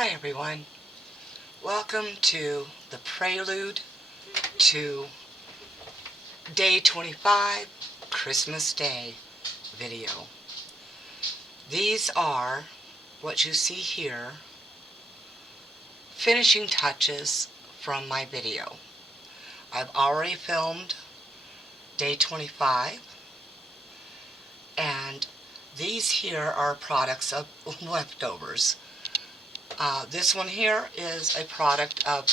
Hi everyone, welcome to the prelude to day 25, Christmas Day video. These are what you see here, finishing touches from my video. I've already filmed day 25, and these here are products of leftovers. This one here is a product of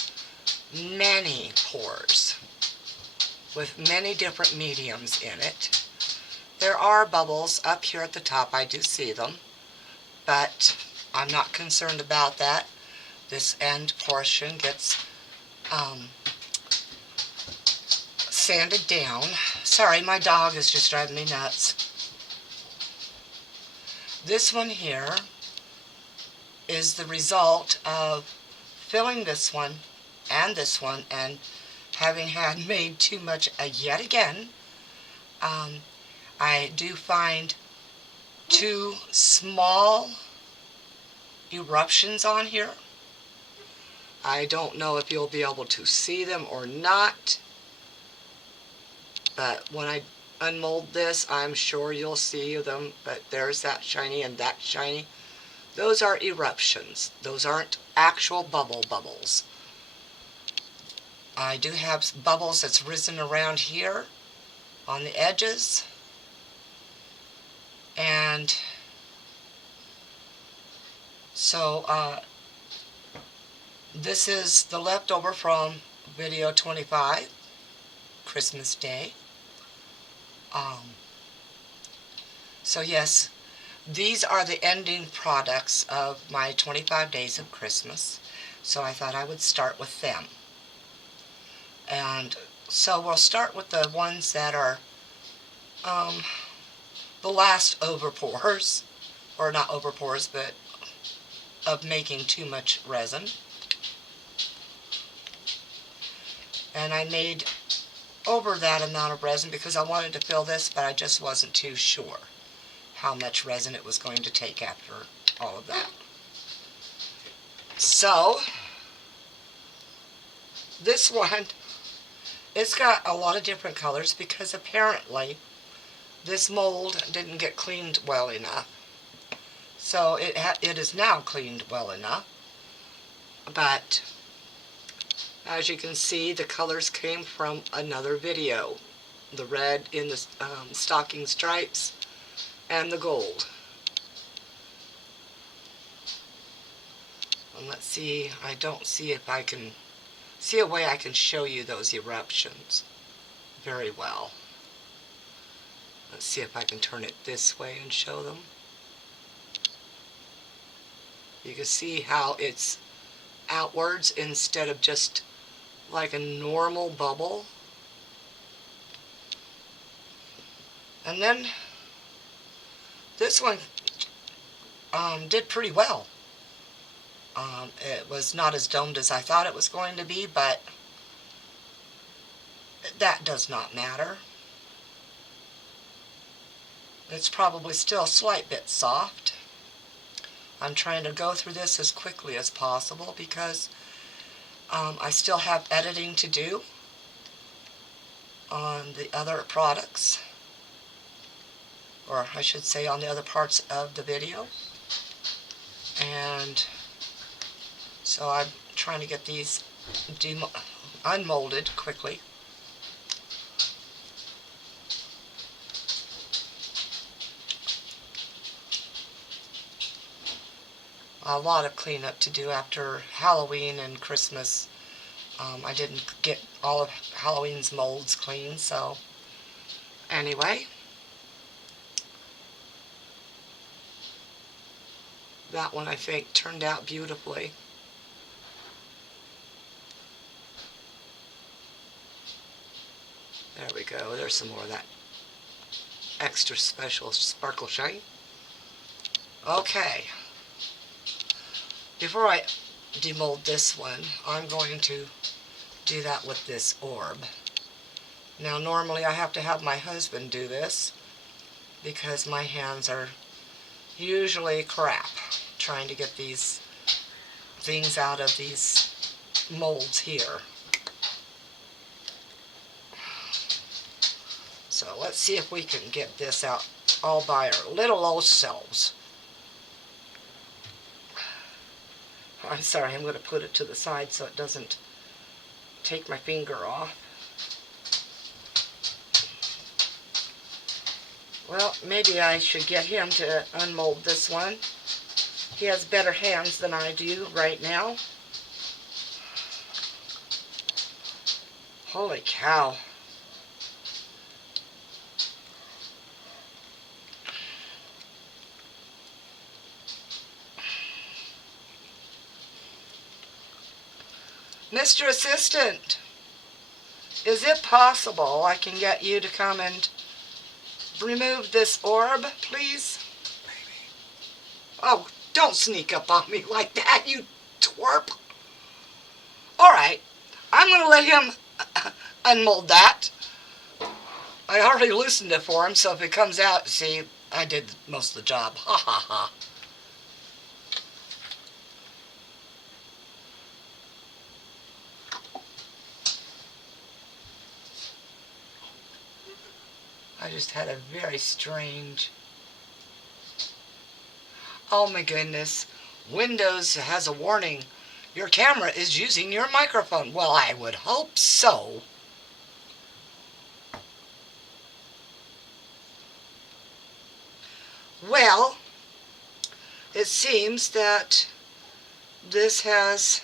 many pours with many different mediums in it. There are bubbles up here at the top, I do see them, but I'm not concerned about that. This end portion gets sanded down. Sorry, my dog is just driving me nuts. This one here is the result of filling this one and having had made too much yet again. I do find two small eruptions on here. I don't know if you'll be able to see them or not, but when I unmold this, I'm sure you'll see them. But there's that shiny and that shiny. Those are eruptions. Those aren't actual bubbles. I do have bubbles that's risen around here on the edges, and so this is the leftover from video 25, Christmas Day. So yes, these are the ending products of my 25 days of Christmas, so I thought I would start with them. And so we'll start with the ones that are the last overpours, or not overpours, but of making too much resin. And I made over that amount of resin because I wanted to fill this, but I just wasn't too sure how much resin it was going to take after all of that. So this one, it's got a lot of different colors because apparently this mold didn't get cleaned well enough. So it is now cleaned well enough, but as you can see, the colors came from another video. The red in the stocking stripes and the gold. And let's see, I don't see if I can see a way I can show you those eruptions very well. Let's see if I can turn it this way and show them. You can see how it's outwards instead of just like a normal bubble. And then this one did pretty well. It was not as domed as I thought it was going to be, but that does not matter. It's probably still a slight bit soft. I'm trying to go through this as quickly as possible because I still have editing to do on the other products, or I should say on the other parts of the video. And so I'm trying to get these unmolded quickly. A lot of cleanup to do after Halloween and Christmas. I didn't get all of Halloween's molds clean, so anyway. That one I think turned out beautifully. There we go, there's some more of that extra special sparkle shine. Okay. Before I demold this one, I'm going to do that with this orb. Now normally I have to have my husband do this because my hands are usually crap trying to get these things out of these molds here. So let's see if we can get this out all by our little old selves. I'm sorry, I'm going to put it to the side so it doesn't take my finger off. Well, maybe I should get him to unmold this one. He has better hands than I do right now. Holy cow. Mr. Assistant, is it possible I can get you to come and remove this orb, please? Maybe. Oh, don't sneak up on me like that, you twerp. Alright, I'm going to let him unmold that. I already loosened it for him, so if it comes out, see, I did most of the job. Ha ha ha. I just had a very strange... Oh my goodness. Windows has a warning. Your camera is using your microphone. Well, I would hope so. Well, it seems that this has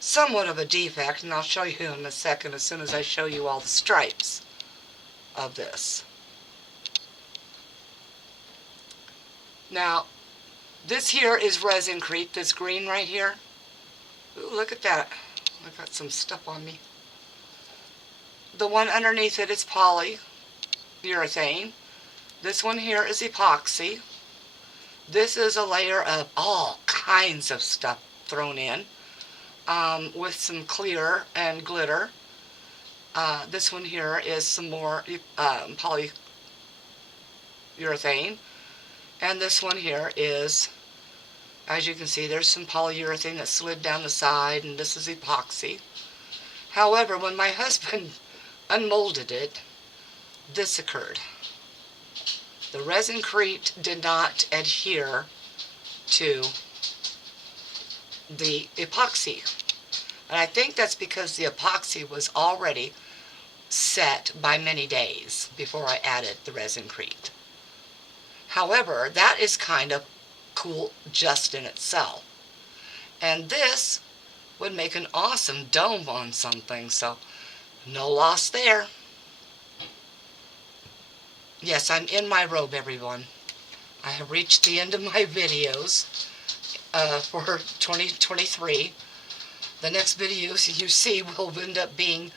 somewhat of a defect, and I'll show you in a second as soon as I show you all the stripes of this. Now, this here is Resincrete, this green right here. Ooh, look at that. I got some stuff on me. The one underneath it is polyurethane. This one here is epoxy. This is a layer of all kinds of stuff thrown in with some clear and glitter. This one here is some more polyurethane. And this one here is, as you can see, there's some polyurethane that slid down the side, and this is epoxy. However, when my husband unmolded it, this occurred. The Resincrete did not adhere to the epoxy. And I think that's because the epoxy was already set by many days before I added the Resincrete. However, that is kind of cool just in itself. And this would make an awesome dome on something, so no loss there. Yes, I'm in my robe, everyone. I have reached the end of my videos for 2023. The next videos you see will end up being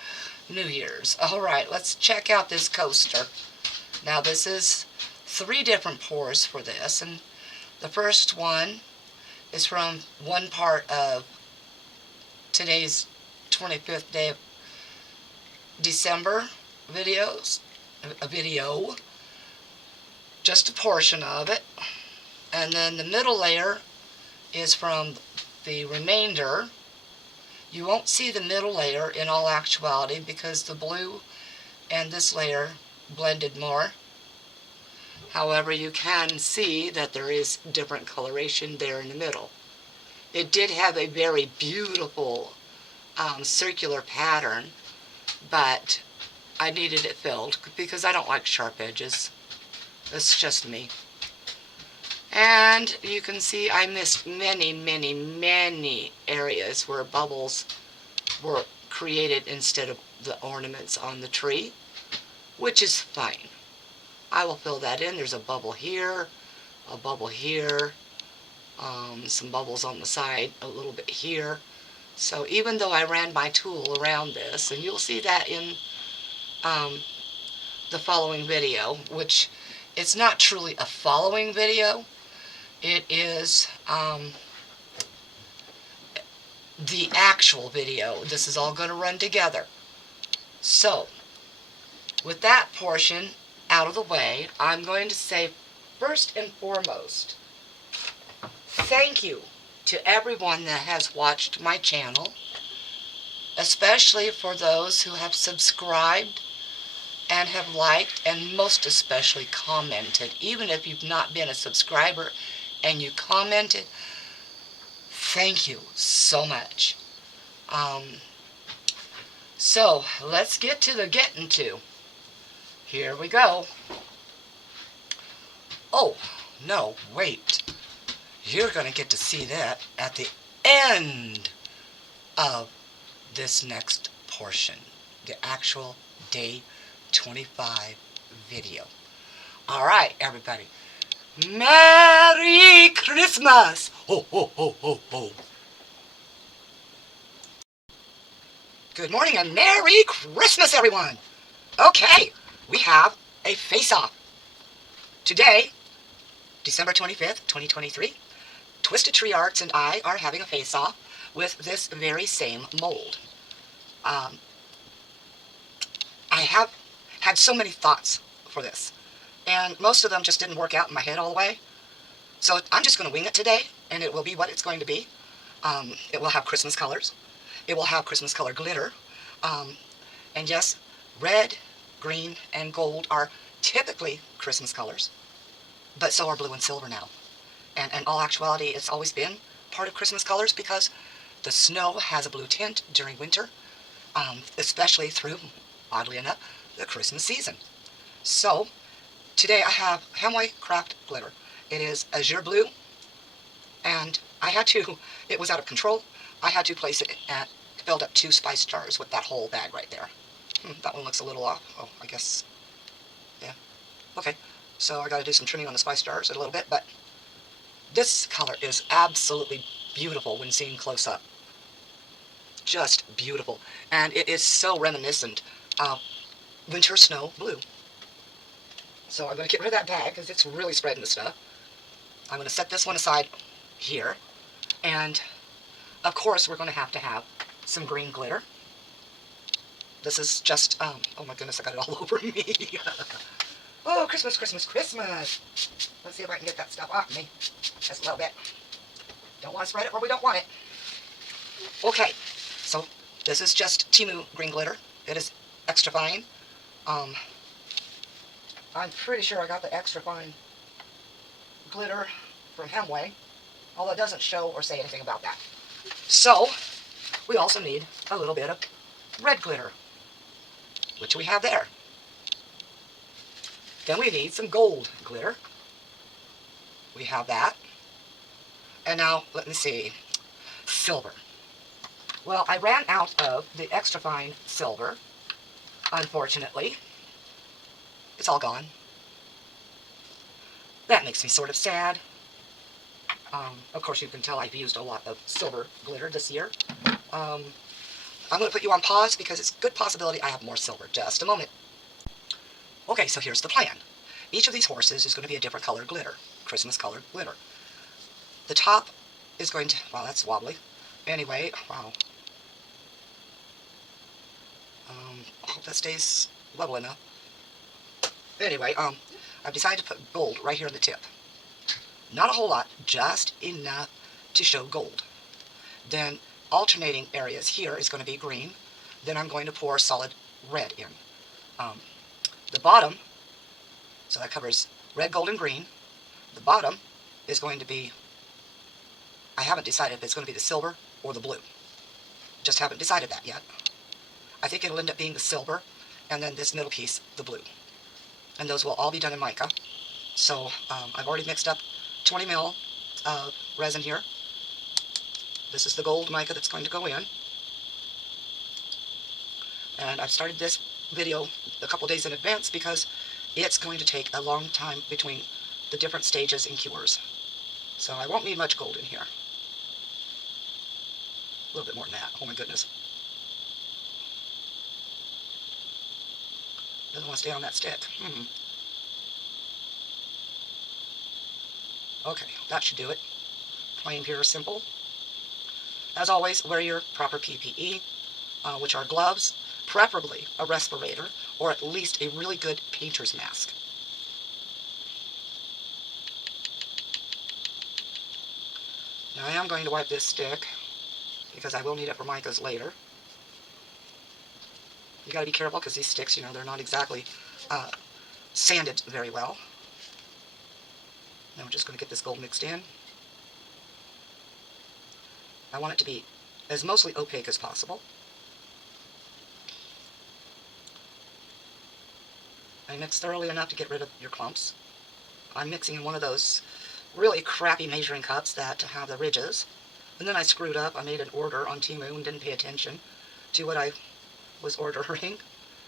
New Year's. Alright, let's check out this coaster. Now this is 3 different pours for this, and the first one is from one part of today's 25th day of December a video, just a portion of it. And then the middle layer is from the remainder. You won't see the middle layer in all actuality because the blue and this layer blended more. However, you can see that there is different coloration there in the middle. It did have a very beautiful circular pattern, but I needed it filled because I don't like sharp edges. It's just me. And you can see I missed many, many, many areas where bubbles were created instead of the ornaments on the tree, which is fine. I will fill that in. There's a bubble here, some bubbles on the side, a little bit here. So even though I ran my tool around this, and you'll see that in the following video, which it's not truly a following video, it is the actual video. This is all going to run together. So, with that portion out of the way, I'm going to say first and foremost, thank you to everyone that has watched my channel, especially for those who have subscribed and have liked and most especially commented. Even if you've not been a subscriber and you commented, thank you so much. So let's get to the getting to. Here we go. Oh, no, wait. You're going to get to see that at the end of this next portion, the actual day 25 video. All right, everybody. Merry Christmas! Ho, ho, ho, ho, ho. Good morning and Merry Christmas, everyone! Okay, we have a face-off. Today, December 25th, 2023, Twisted Tree Arts and I are having a face-off with this very same mold. I have had so many thoughts for this, and most of them just didn't work out in my head all the way. So I'm just going to wing it today, and it will be what it's going to be. It will have Christmas colors. It will have Christmas color glitter. And yes, red, green, and gold are typically Christmas colors, but so are blue and silver now. And in all actuality, it's always been part of Christmas colors because the snow has a blue tint during winter, especially through, oddly enough, the Christmas season. So today I have Hemway Craft Glitter. It is azure blue, and it was out of control. I had to place it at, filled up 2 spice jars with that whole bag right there. That one looks a little off. Oh, I guess, yeah. Okay, so I got to do some trimming on the spice jars a little bit, but this color is absolutely beautiful when seen close up. Just beautiful. And it is so reminiscent of winter snow blue. So I'm going to get rid of that bag because it's really spreading the stuff. I'm going to set this one aside here. And, of course, we're going to have some green glitter. This is just, oh my goodness, I got it all over me. Oh, Christmas, Christmas, Christmas. Let's see if I can get that stuff off me. Just a little bit. Don't want to spread it where we don't want it. Okay, so this is just Timu green glitter. It is extra fine. I'm pretty sure I got the extra fine glitter from Hemway, although it doesn't show or say anything about that. So, we also need a little bit of red glitter, which we have there. Then we need some gold glitter. We have that. And now, let me see, silver. Well, I ran out of the extra fine silver, unfortunately. It's all gone. That makes me sort of sad. Of course, you can tell I've used a lot of silver glitter this year. I'm going to put you on pause because it's a good possibility I have more silver. Just a moment. Okay, so here's the plan. Each of these horses is going to be a different colored glitter, Christmas colored glitter. The top is going to, well, that's wobbly. Anyway, wow. I hope that stays level enough. Anyway, I've decided to put gold right here on the tip. Not a whole lot, just enough to show gold. Then alternating areas here is going to be green. Then I'm going to pour solid red in. The bottom, so that covers red, gold, and green. The bottom is going to be, I haven't decided if it's going to be the silver or the blue. Just haven't decided that yet. I think it'll end up being the silver, and then this middle piece, the blue. And those will all be done in mica. So I've already mixed up 20 ml of resin here. This is the gold mica that's going to go in. And I've started this video a couple days in advance because it's going to take a long time between the different stages and cures. So I won't need much gold in here. A little bit more than that. Oh my goodness. Doesn't want to stay on that stick. Okay, that should do it. Plain, pure, simple. As always, wear your proper PPE, which are gloves, preferably a respirator, or at least a really good painter's mask. Now I am going to wipe this stick because I will need it for micas later. You gotta be careful because these sticks, you know, they're not exactly sanded very well. Now we're just going to get this gold mixed in. I want it to be as mostly opaque as possible. I mix thoroughly enough to get rid of your clumps. I'm mixing in one of those really crappy measuring cups that have the ridges. And then I screwed up. I made an order on Temu and didn't pay attention to what I was ordering,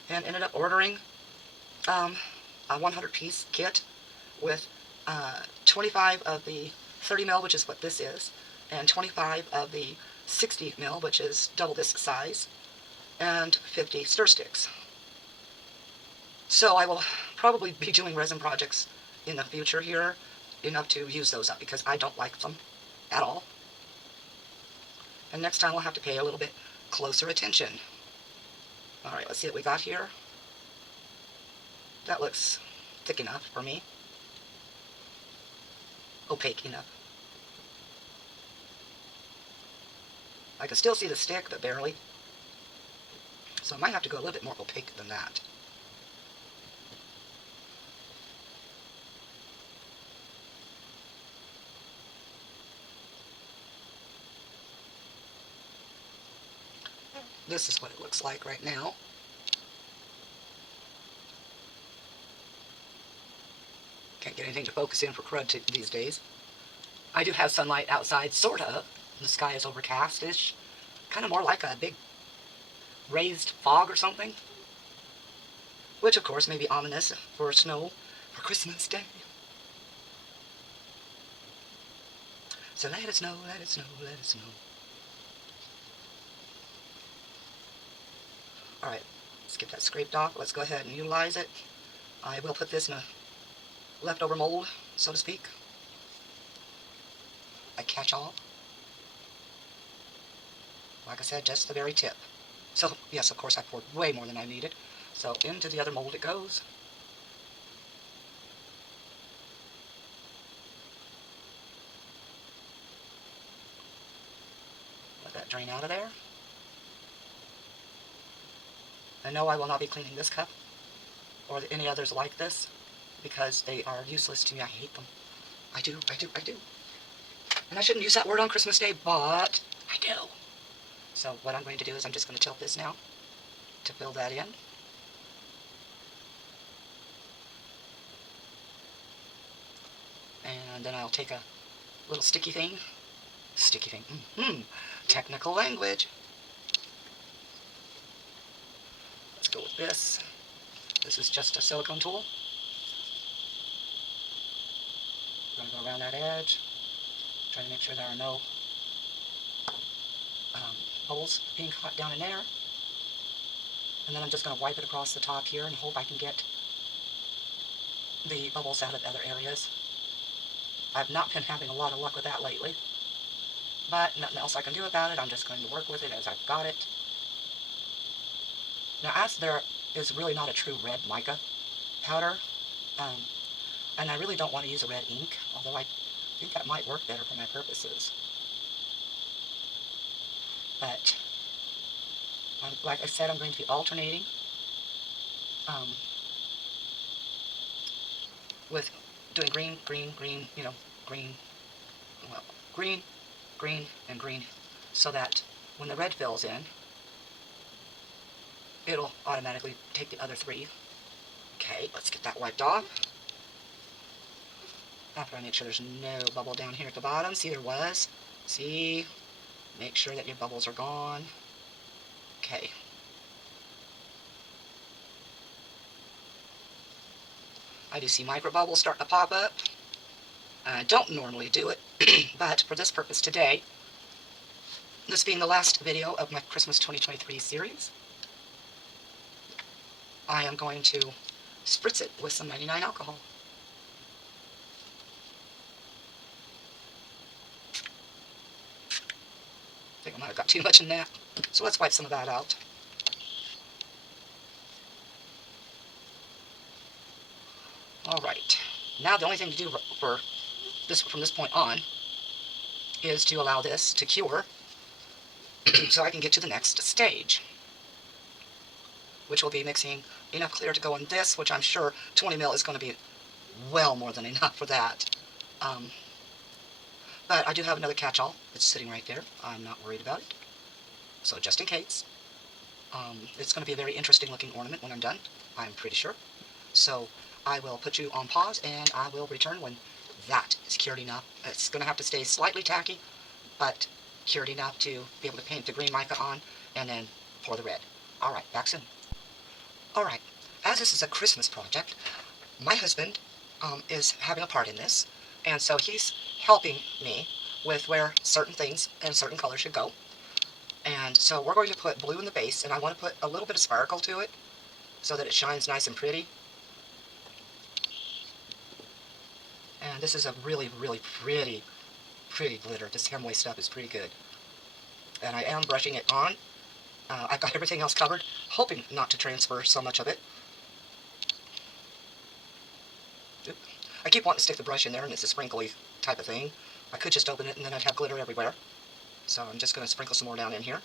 and ended up ordering a 100-piece kit with 25 of the 30 mil, which is what this is, and 25 of the 60 mil, which is double this size, and 50 stir sticks. So I will probably be doing resin projects in the future here, enough to use those up, because I don't like them at all. And next time we'll have to pay a little bit closer attention. Alright, let's see what we got here. That looks thick enough for me. Opaque enough. I can still see the stick, but barely. So I might have to go a little bit more opaque than that. This is what it looks like right now. Can't get anything to focus in for crud these days. I do have sunlight outside, sort of. The sky is overcast-ish. Kind of more like a big raised fog or something. Which, of course, may be ominous for snow for Christmas Day. So let it snow, let it snow, let it snow. Alright, let's get that scraped off. Let's go ahead and utilize it. I will put this in a leftover mold, so to speak. A catch-all. Like I said, just the very tip. So, yes, of course, I poured way more than I needed. So, into the other mold it goes. Let that drain out of there. I know I will not be cleaning this cup, or any others like this, because they are useless to me. I hate them. I do. And I shouldn't use that word on Christmas Day, but I do. So what I'm going to do is I'm just going to tilt this now to fill that in. And then I'll take a little sticky thing. Technical language. Let's go with this. This is just a silicone tool. I'm going to go around that edge. Try to make sure there are no bubbles being caught down in there. And then I'm just going to wipe it across the top here and hope I can get the bubbles out of other areas. I've not been having a lot of luck with that lately, but nothing else I can do about it. I'm just going to work with it as I've got it. Now, as there is really not a true red mica powder, and I really don't want to use a red ink, although I think that might work better for my purposes. But, like I said, I'm going to be alternating with doing green, green, and green, so that when the red fills in, it'll automatically take the other three. Okay, let's get that wiped off. After I make sure there's no bubble down here at the bottom. See, there was. See? Make sure that your bubbles are gone. Okay. I do see micro bubbles starting to pop up. I don't normally do it, but for this purpose today, this being the last video of my Christmas 2023 series, I am going to spritz it with some 99 alcohol. I think I might have got too much in that. So let's wipe some of that out. Alright. Now the only thing to do for this from this point on is to allow this to cure so I can get to the next stage, which will be mixing enough clear to go in this, which I'm sure 20 ml is going to be well more than enough for that. But I do have another catch-all. It's sitting right there. I'm not worried about it. So just in case. It's going to be a very interesting looking ornament when I'm done, I'm pretty sure. So I will put you on pause and I will return when that is cured enough. It's going to have to stay slightly tacky, but cured enough to be able to paint the green mica on and then pour the red. Alright, back soon. Alright, as this is a Christmas project, my husband is having a part in this, and so he's helping me with where certain things and certain colors should go. And so we're going to put blue in the base, and I want to put a little bit of sparkle to it so that it shines nice and pretty. And this is a really, really pretty glitter. This Hemway stuff is pretty good. And I am brushing it on. I've got everything else covered, hoping not to transfer so much of it. Oop. I keep wanting to stick the brush in there, and it's a sprinkly type of thing. I could just open it, and then I'd have glitter everywhere. So I'm just going to sprinkle some more down in here.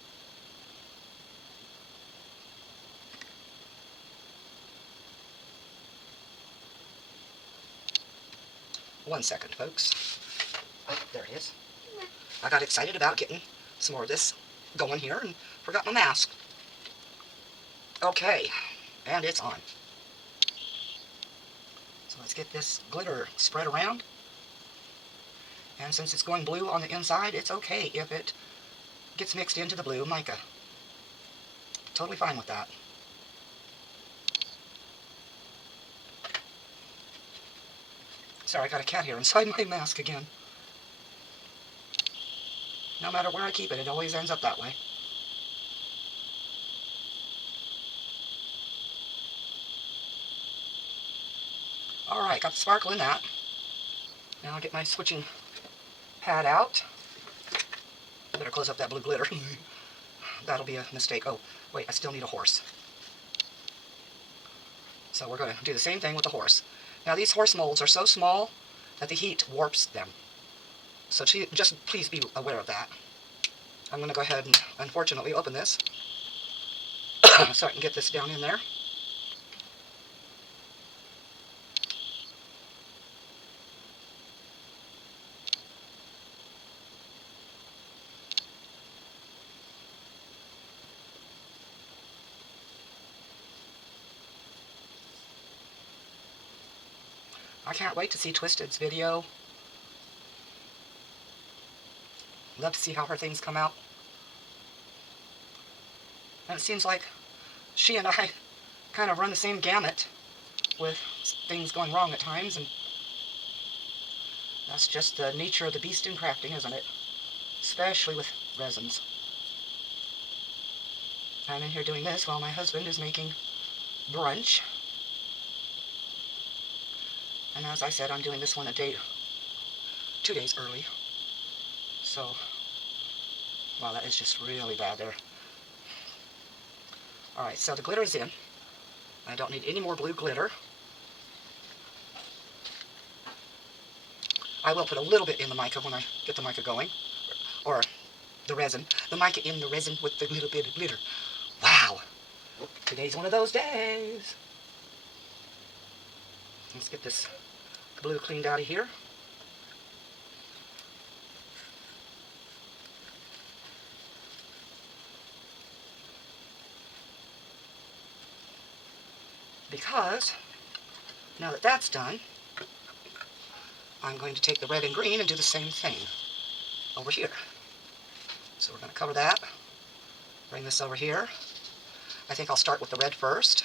One second, folks. There it is. I got excited about getting some more of this going here and forgot my mask. Okay, and it's on. So let's get this glitter spread around. And since it's going blue on the inside, it's okay if it gets mixed into the blue mica. Totally fine with that. Sorry, I got a cat here inside my mask again. No matter where I keep it, it always ends up that way. Alright, got the sparkle in that. Now I'll get my switching pad out. Better close up that blue glitter. That'll be a mistake. Oh, wait, I still need a horse. So we're going to do the same thing with the horse. Now these horse molds are so small that the heat warps them. So just please be aware of that. I'm going to go ahead and unfortunately open this so I can get this down in there. I can't wait to see Twisted's video. Love to see how her things come out. And it seems like she and I kind of run the same gamut with things going wrong at times, and that's just the nature of the beast in crafting, isn't it? Especially with resins. I'm in here doing this while my husband is making brunch. And as I said, I'm doing this one 2 days early. So, wow, that is just really bad there. Alright, so the glitter is in. I don't need any more blue glitter. I will put a little bit in the mica when I get the mica going. Or the resin. The mica in the resin with the little bit of glitter. Wow! Today's one of those days. Let's get this blue cleaned out of here. Because now that that's done, I'm going to take the red and green and do the same thing over here. So we're going to cover that, bring this over here. I think I'll start with the red first.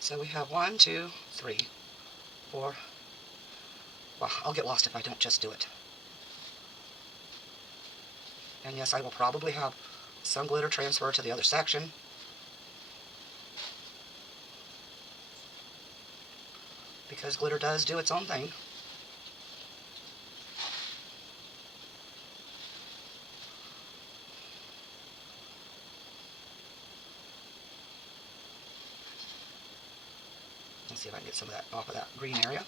So we have 1, 2, 3, 4. Well, I'll get lost if I don't just do it. And yes, I will probably have some glitter transfer to the other section. Because glitter does do its own thing. Let's see if I can get some of that off of that green area.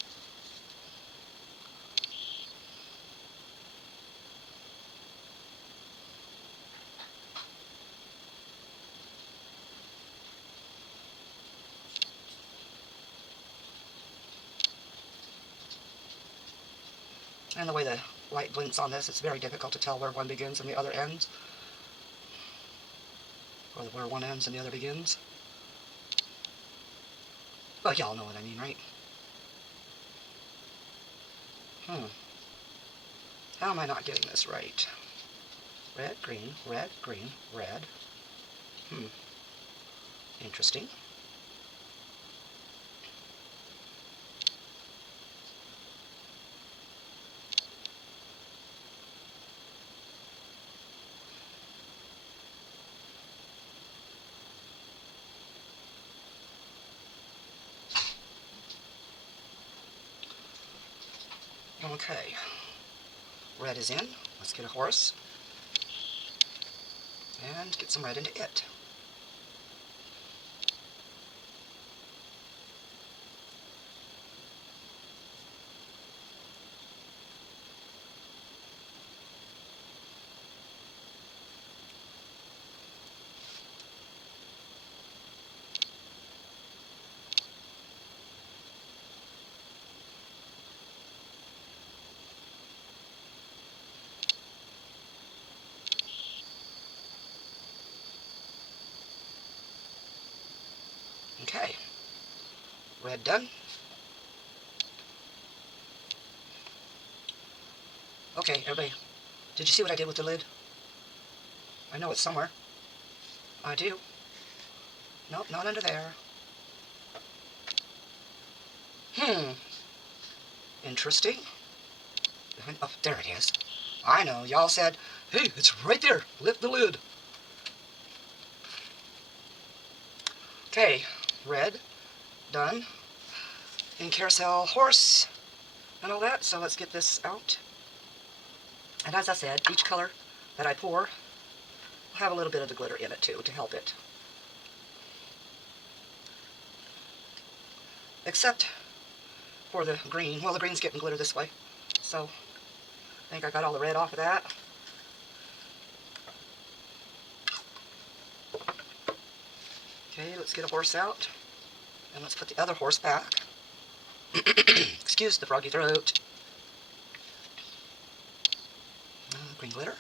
And the way the light blinks on this, it's very difficult to tell where one begins and the other ends. Or where one ends and the other begins. Well, y'all know what I mean, right? How am I not getting this right? Red, green, red, green, red. Interesting. Okay. Red is in. Let's get a horse. And get some red into it. Okay. Red done. Okay, everybody, did you see what I did with the lid? I know it's somewhere. I do. Nope, not under there. Interesting. Oh, there it is. I know, y'all said, hey, it's right there. Lift the lid. Okay, red, done. And carousel horse and all that, so let's get this out. And as I said, each color that I pour will have a little bit of the glitter in it too to help it. Except for the green. Well, the green's getting glitter this way. So I think I got all the red off of that. Okay, let's get a horse out. And let's put the other horse back. Excuse the froggy throat. Green glitter.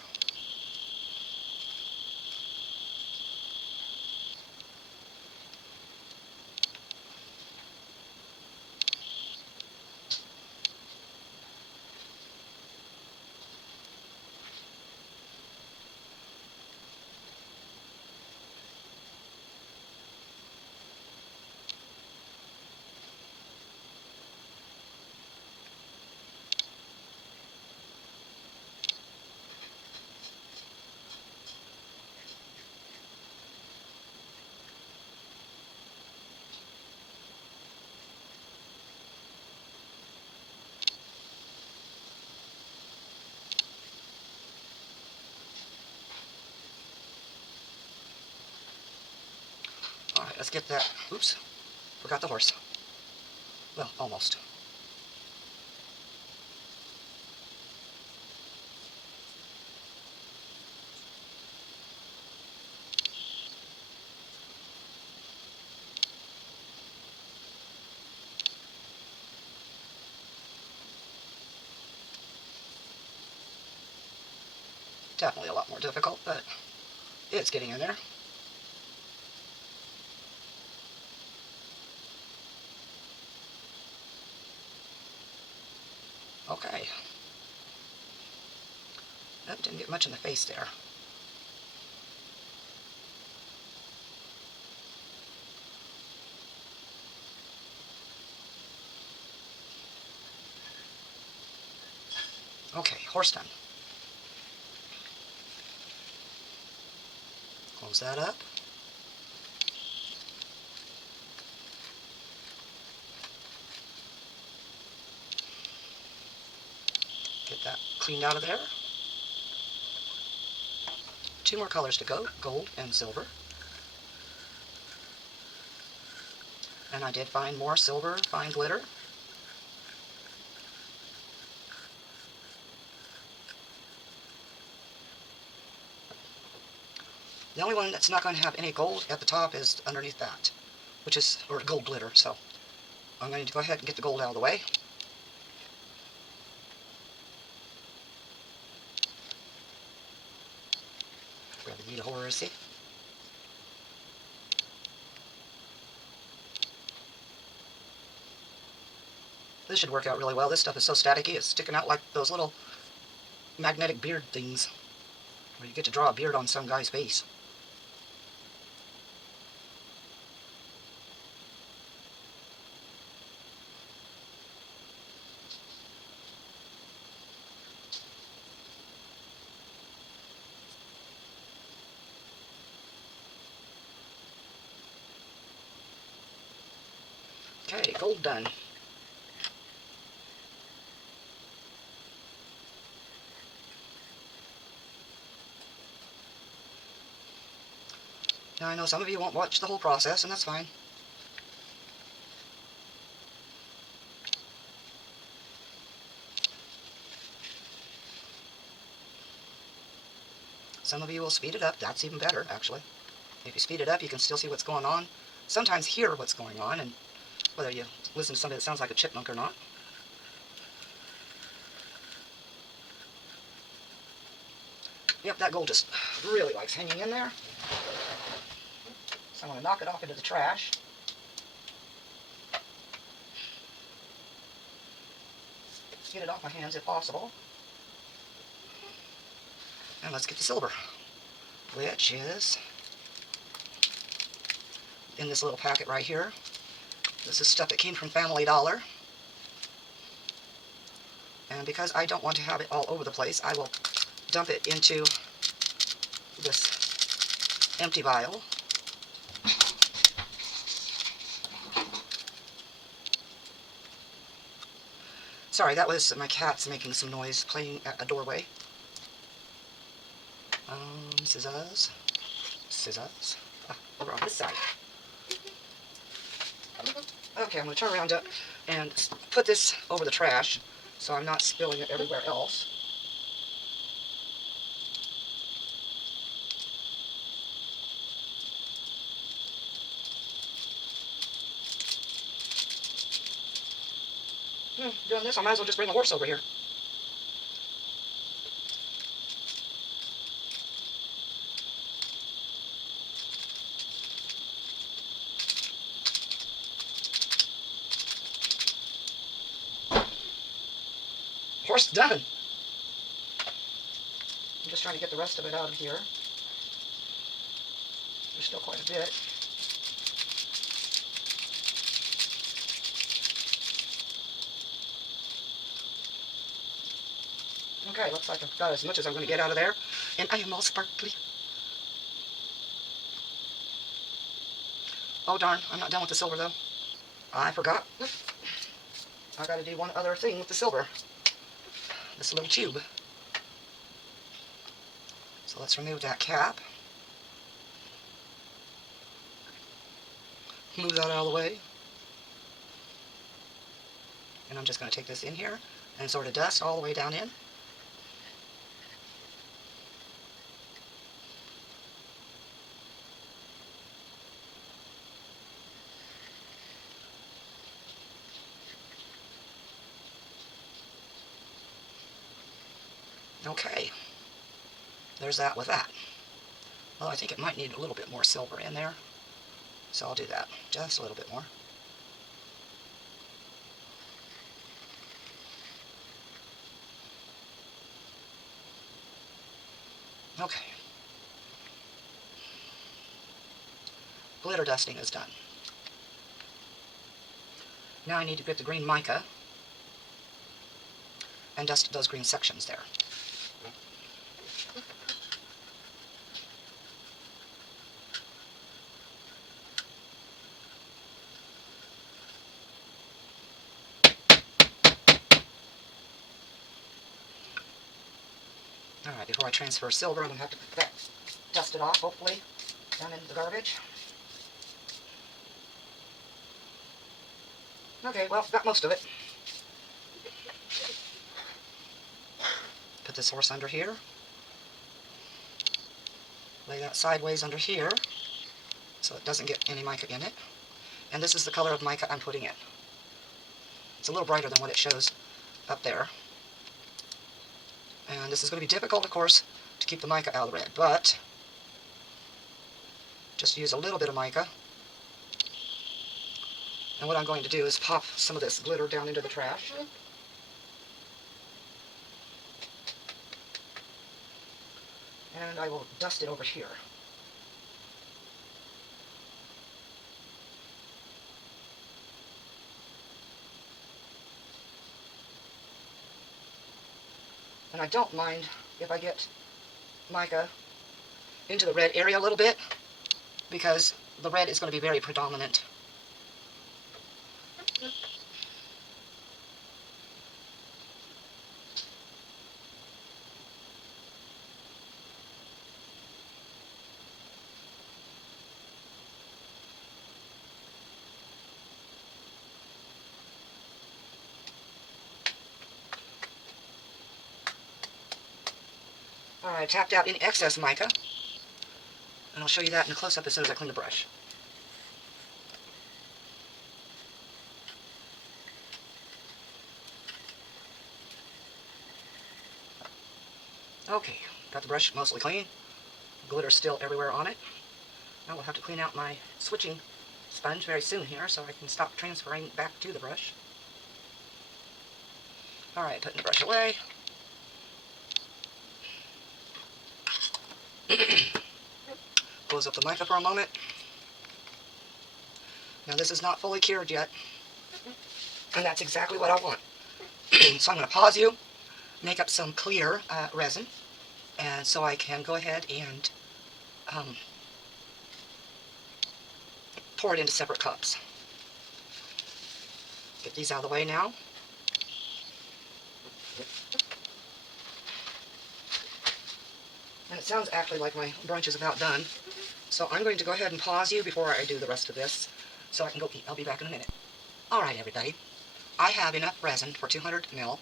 Alright, let's get that. Oops, forgot the horse. Well, almost. Definitely a lot more difficult, but it's getting in there. Okay. That didn't get much in the face there. Okay, horse done. Close that up. Get that cleaned out of there. 2 more colors to go, gold and silver. And I did find more silver fine glitter. The only one that's not going to have any gold at the top is underneath that, which is, or gold glitter. So I'm going to go ahead and get the gold out of the way. Grab the needle holder, see? This should work out really well. This stuff is so staticky, it's sticking out like those little magnetic beard things, where you get to draw a beard on some guy's face. Okay, gold done. Now I know some of you won't watch the whole process, and that's fine. Some of you will speed it up. That's even better, actually. If you speed it up, you can still see what's going on. Sometimes hear what's going on, and whether you listen to somebody that sounds like a chipmunk or not. Yep, that gold just really likes hanging in there. So I'm going to knock it off into the trash. Get it off my hands if possible. And let's get the silver, which is in this little packet right here. This is stuff that came from Family Dollar. And because I don't want to have it all over the place, I will dump it into this empty vial. Sorry, that was my cats making some noise playing at a doorway. Scissors. Scissors. Over on this side. Okay, I'm going to turn around up and put this over the trash so I'm not spilling it everywhere else. Doing this, I might as well just bring the horse over here. Horse done. I'm just trying to get the rest of it out of here. There's still quite a bit. Okay, looks like I've got as much as I'm going to get out of there. And I am all sparkly. Oh darn, I'm not done with the silver though. I forgot. I got to do one other thing with the silver. This little tube. So let's remove that cap. Move that out of the way. And I'm just going to take this in here and sort of dust all the way down in. Okay, there's that with that. Well, I think it might need a little bit more silver in there, so I'll do that, just a little bit more. Okay. Glitter dusting is done. Now I need to get the green mica and dust those green sections there. Alright, before I transfer silver, I'm going to have to dust it off, hopefully, down into the garbage. Okay, well, got most of it. Put this horse under here. Lay that sideways under here so it doesn't get any mica in it. And this is the color of mica I'm putting in. It's a little brighter than what it shows up there. And this is going to be difficult, of course, to keep the mica out of the red, but just use a little bit of mica. And what I'm going to do is pop some of this glitter down into the trash. And I will dust it over here. And I don't mind if I get mica into the red area a little bit, because the red is going to be very predominant. Alright, I tapped out any excess mica, and I'll show you that in a close-up as soon as I clean the brush. Okay, got the brush mostly clean. Glitter's still everywhere on it. Now we'll have to clean out my switching sponge very soon here so I can stop transferring back to the brush. Alright, putting the brush away. Close up the mica for a moment. Now this is not fully cured yet, and that's exactly what I want. So I'm going to pause you, make up some clear resin, and so I can go ahead and pour it into separate cups. Get these out of the way now. And it sounds actually like my brunch is about done. So I'm going to go ahead and pause you before I do the rest of this so I can go eat. I'll be back in a minute. Alright everybody, I have enough resin for 200 ml,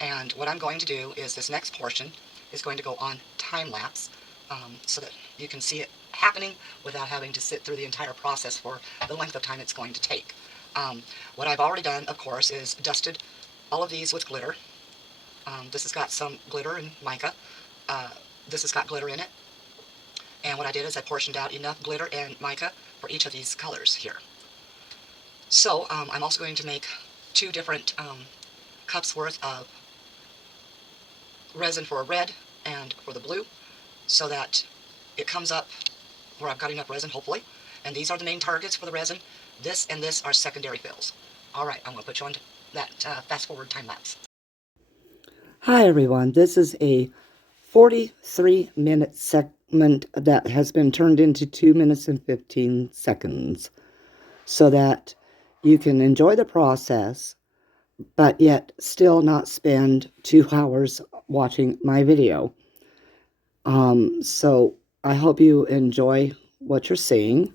and what I'm going to do is this next portion is going to go on time-lapse so that you can see it happening without having to sit through the entire process for the length of time it's going to take. What I've already done, of course, is dusted all of these with glitter. This has got some glitter and mica. This has got glitter in it. And what I did is I portioned out enough glitter and mica for each of these colors here. So I'm also going to make 2 different cups worth of resin for red and for the blue, so that it comes up where I've got enough resin, hopefully. And these are the main targets for the resin. This and this are secondary fills. Alright, I'm going to put you on that fast-forward time-lapse. Hi everyone, this is a 43-minute segment that has been turned into 2 minutes and 15 seconds so that you can enjoy the process but yet still not spend 2 hours watching my video. So I hope you enjoy what you're seeing.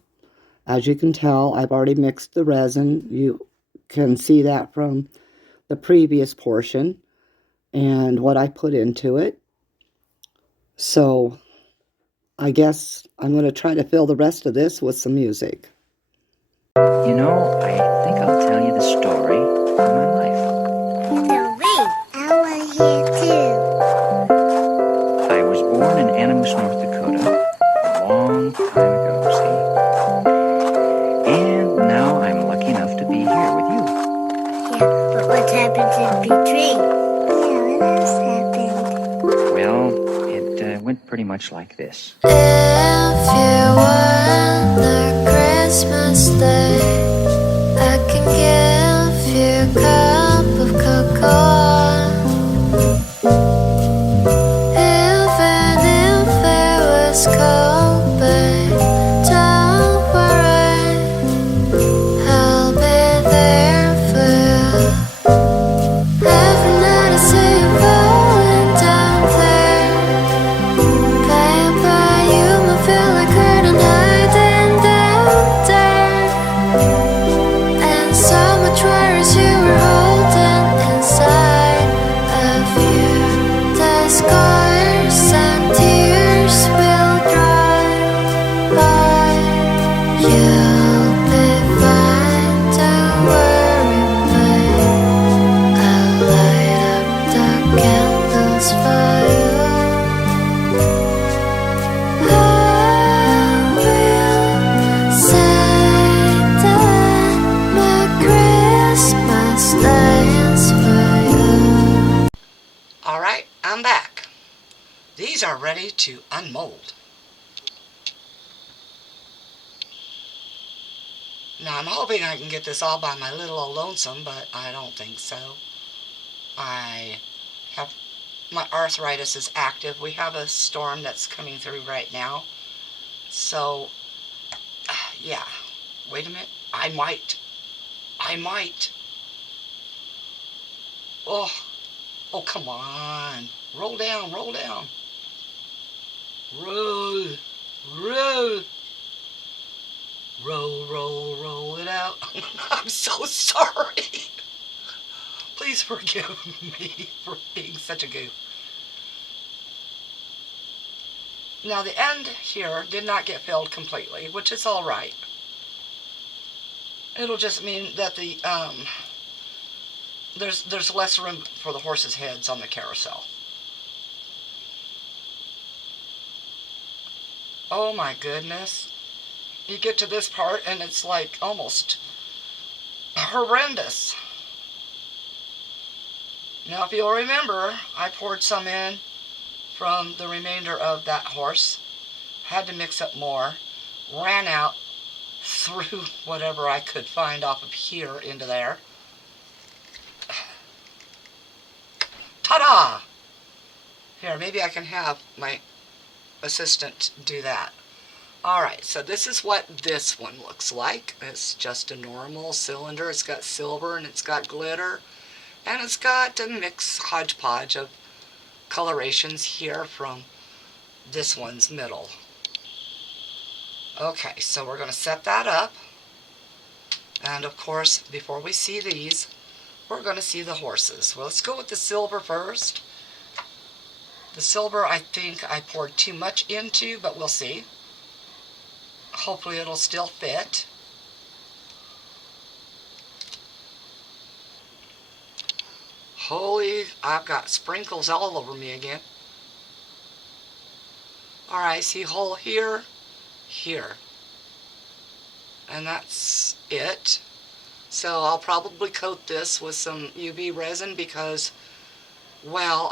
As you can tell, I've already mixed the resin. You can see that from the previous portion and what I put into it. So I guess I'm going to try to fill the rest of this with some music. You know, I think I'll tell you the story of my life. Tell me. I want to hear too. I was born in Animus, North Dakota, a long time ago, see? And now I'm lucky enough to be here with you. Yeah, but what happened in between? Yeah, what else happened? Well, it went pretty much like this. If you want a Christmas day, I can give you a cup of cocoa. Even if it was cold, babe, don't worry, I'll be there for you. Every night I see you going down there, babe, but you might feel like hurting hiding down there. So much worries you were holding inside of you. The scars and tears will dry by. You'll be fine, don't worry, babe. I'll light up the candles for you. I will say that my Christmas dance for you. Alright, I'm back. These are ready to unmold. Now I'm hoping I can get this all by my little old lonesome, but I don't think so. My arthritis is active. We have a storm that's coming through right now. So, yeah. Wait a minute. I might. Oh, come on. Roll down. Roll. Roll it out. I'm so sorry. Please forgive me for being such a goof. Now the end here did not get filled completely, which is all right. It'll just mean that the there's less room for the horses' heads on the carousel. Oh my goodness. You get to this part and it's like almost horrendous. Now if you'll remember, I poured some in from the remainder of that horse. Had to mix up more. Ran out, threw whatever I could find off of here into there. Ta-da! Here, maybe I can have my assistant do that. Alright, so this is what this one looks like. It's just a normal cylinder. It's got silver and it's got glitter. And it's got a mix hodgepodge of colorations here from this one's middle. Okay, so we're going to set that up. And of course, before we see these, we're going to see the horses. Well, let's go with the silver first. The silver, I think I poured too much into, but we'll see. Hopefully it'll still fit. Holy, I've got sprinkles all over me again. Alright, see hole here, here. And that's it. So I'll probably coat this with some UV resin because, well,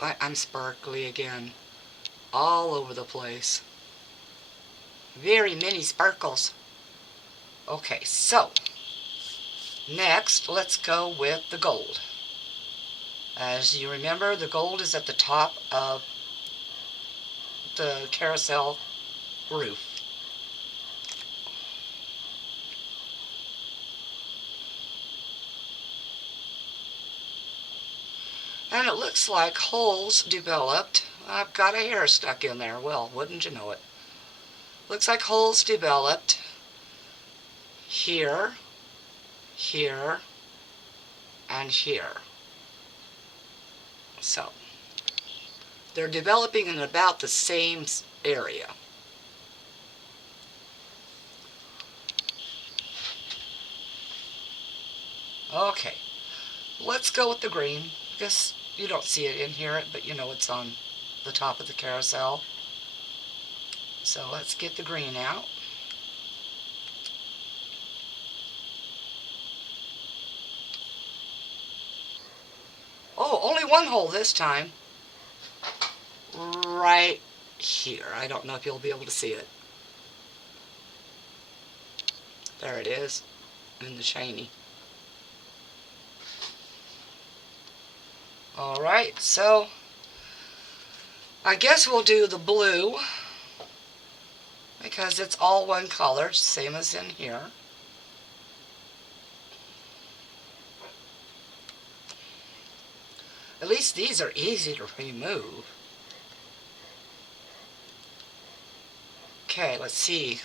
I'm sparkly again. All over the place. Very many sparkles. Okay, so next let's go with the gold. As you remember, the gold is at the top of the carousel roof. And it looks like holes developed. I've got a hair stuck in there. Well, wouldn't you know it? Looks like holes developed here, here, and here. So, they're developing in about the same area. Okay, let's go with the green. I guess you don't see it in here, but you know it's on the top of the carousel. So let's get the green out. Oh, only one hole this time. Right here. I don't know if you'll be able to see it. There it is, in the shiny. Alright, so I guess we'll do the blue because it's all one color, same as in here. At least these are easy to remove. Okay, let's see.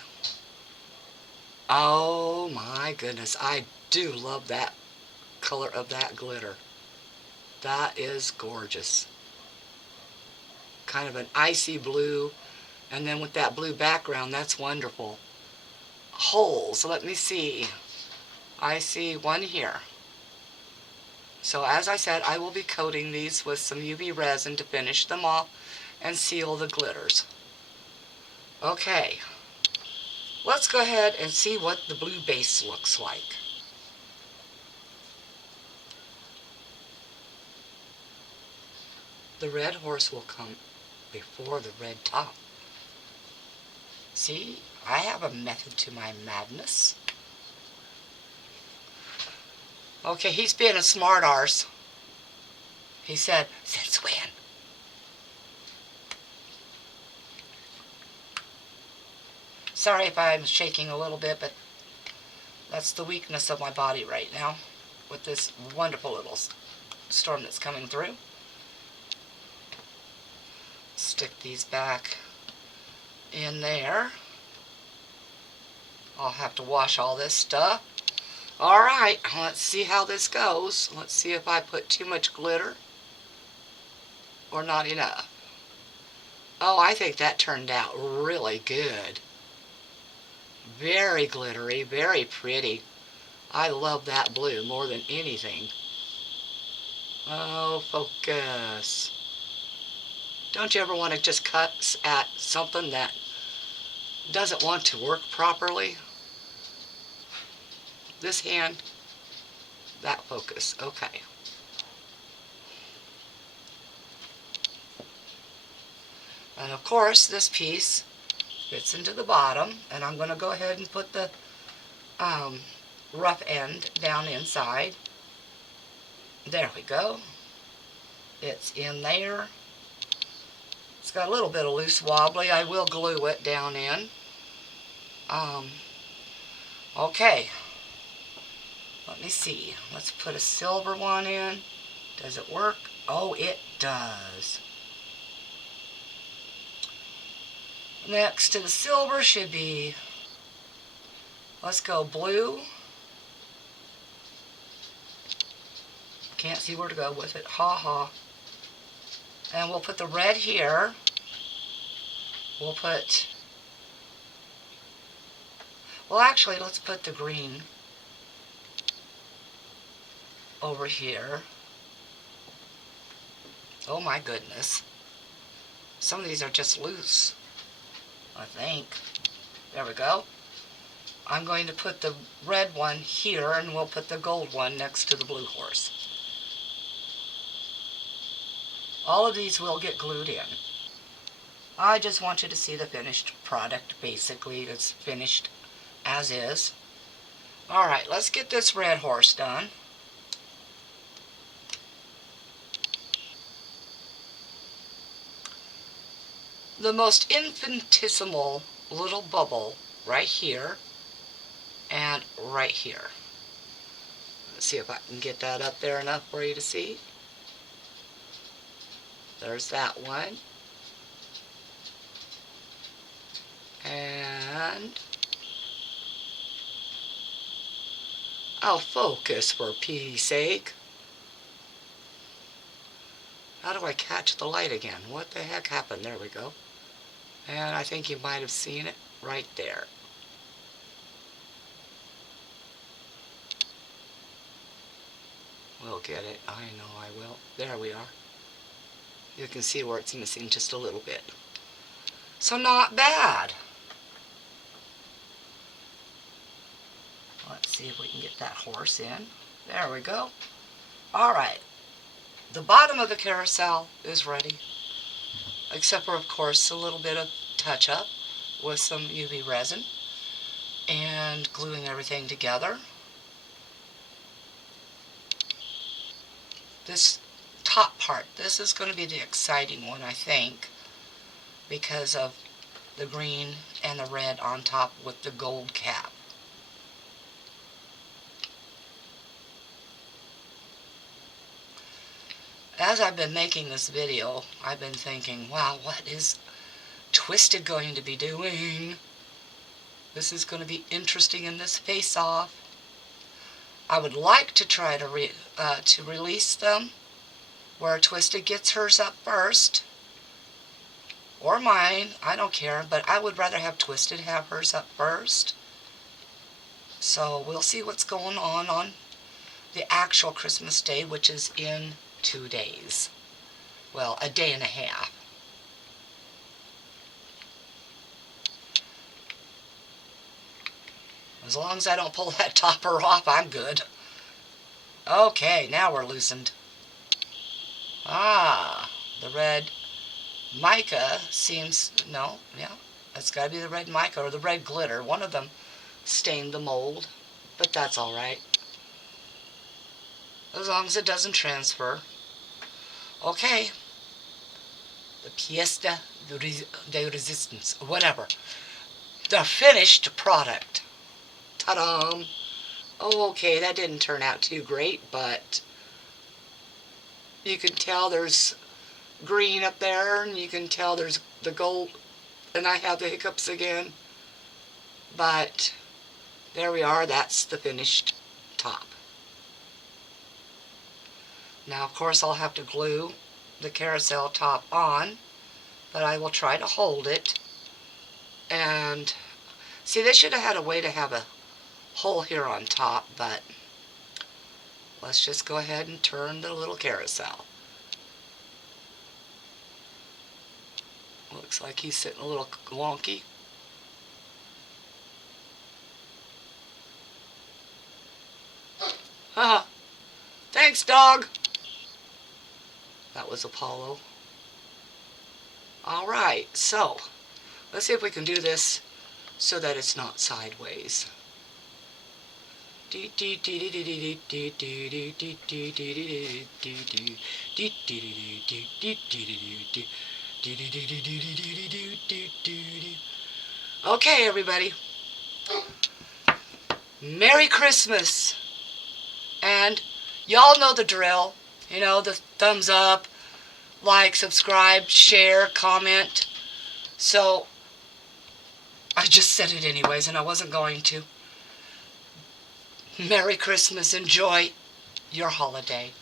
Oh my goodness, I do love that color of that glitter. That is gorgeous. Kind of an icy blue, and then with that blue background, that's wonderful. Holes, let me see. I see one here. So as I said, I will be coating these with some UV resin to finish them off and seal the glitters. Okay, let's go ahead and see what the blue base looks like. The red horse will come before the red top. See, I have a method to my madness. Okay, he's being a smart arse. He said, "Since when?" Sorry if I'm shaking a little bit, but that's the weakness of my body right now with this wonderful little storm that's coming through. Stick these back in there. I'll have to wash all this stuff. Alright, let's see how this goes. Let's see if I put too much glitter or not enough. Oh, I think that turned out really good. Very glittery, very pretty. I love that blue more than anything. Oh, focus. Don't you ever want to just cut at something that doesn't want to work properly? This hand, that focus, okay. And of course, this piece fits into the bottom, and I'm going to go ahead and put the rough end down inside. There we go. It's in there. It's got a little bit of loose wobbly. I will glue it down in. Okay. Let me see. Let's put a silver one in. Does it work? Oh, it does. Next to the silver should be, let's go blue. Can't see where to go with it. Ha ha. And we'll put the red here. We'll put, well actually let's put the green over here. Oh my goodness. Some of these are just loose, I think. There we go. I'm going to put the red one here, and we'll put the gold one next to the blue horse. All of these will get glued in. I just want you to see the finished product. Basically, it's finished as is. Alright, let's get this red horse done. The most infinitesimal little bubble right here and right here. Let's see if I can get that up there enough for you to see. There's that one. And oh, focus for Pete's sake. How do I catch the light again? What the heck happened? There we go. And I think you might have seen it right there. We'll get it. I know I will. There we are. You can see where it's missing just a little bit. So not bad. Let's see if we can get that horse in. There we go. Alright. The bottom of the carousel is ready. Except for, of course, a little bit of touch-up with some UV resin and gluing everything together. This top part, this is going to be the exciting one, I think, because of the green and the red on top with the gold cap. As I've been making this video, I've been thinking, wow, what is Twisted going to be doing? This is going to be interesting in this face-off. I would like to try to release them where Twisted gets hers up first. Or mine, I don't care, but I would rather have Twisted have hers up first. So we'll see what's going on the actual Christmas Day, which is in 2 days. Well, a day and a half. As long as I don't pull that topper off, I'm good. Okay, now we're loosened. Ah, the red mica seems, no, yeah, it's got to be the red mica or the red glitter. One of them stained the mold, but that's all right. As long as it doesn't transfer. Okay. The pièce de resistance, whatever. The finished product. Ta-da! Oh, okay, that didn't turn out too great, but you can tell there's green up there, and you can tell there's the gold, and I have the hiccups again. But there we are, that's the finished top. Now, of course, I'll have to glue the carousel top on, but I will try to hold it. And see, they should have had a way to have a hole here on top, but let's just go ahead and turn the little carousel. Looks like he's sitting a little wonky. Haha. Thanks, dog. That was Apollo. Alright, so let's see if we can do this so that it's not sideways. Okay, everybody. Merry Christmas. And y'all know the drill. You know, the thumbs up, like, subscribe, share, comment. So, I just said it anyways, and I wasn't going to. Merry Christmas. Enjoy your holiday.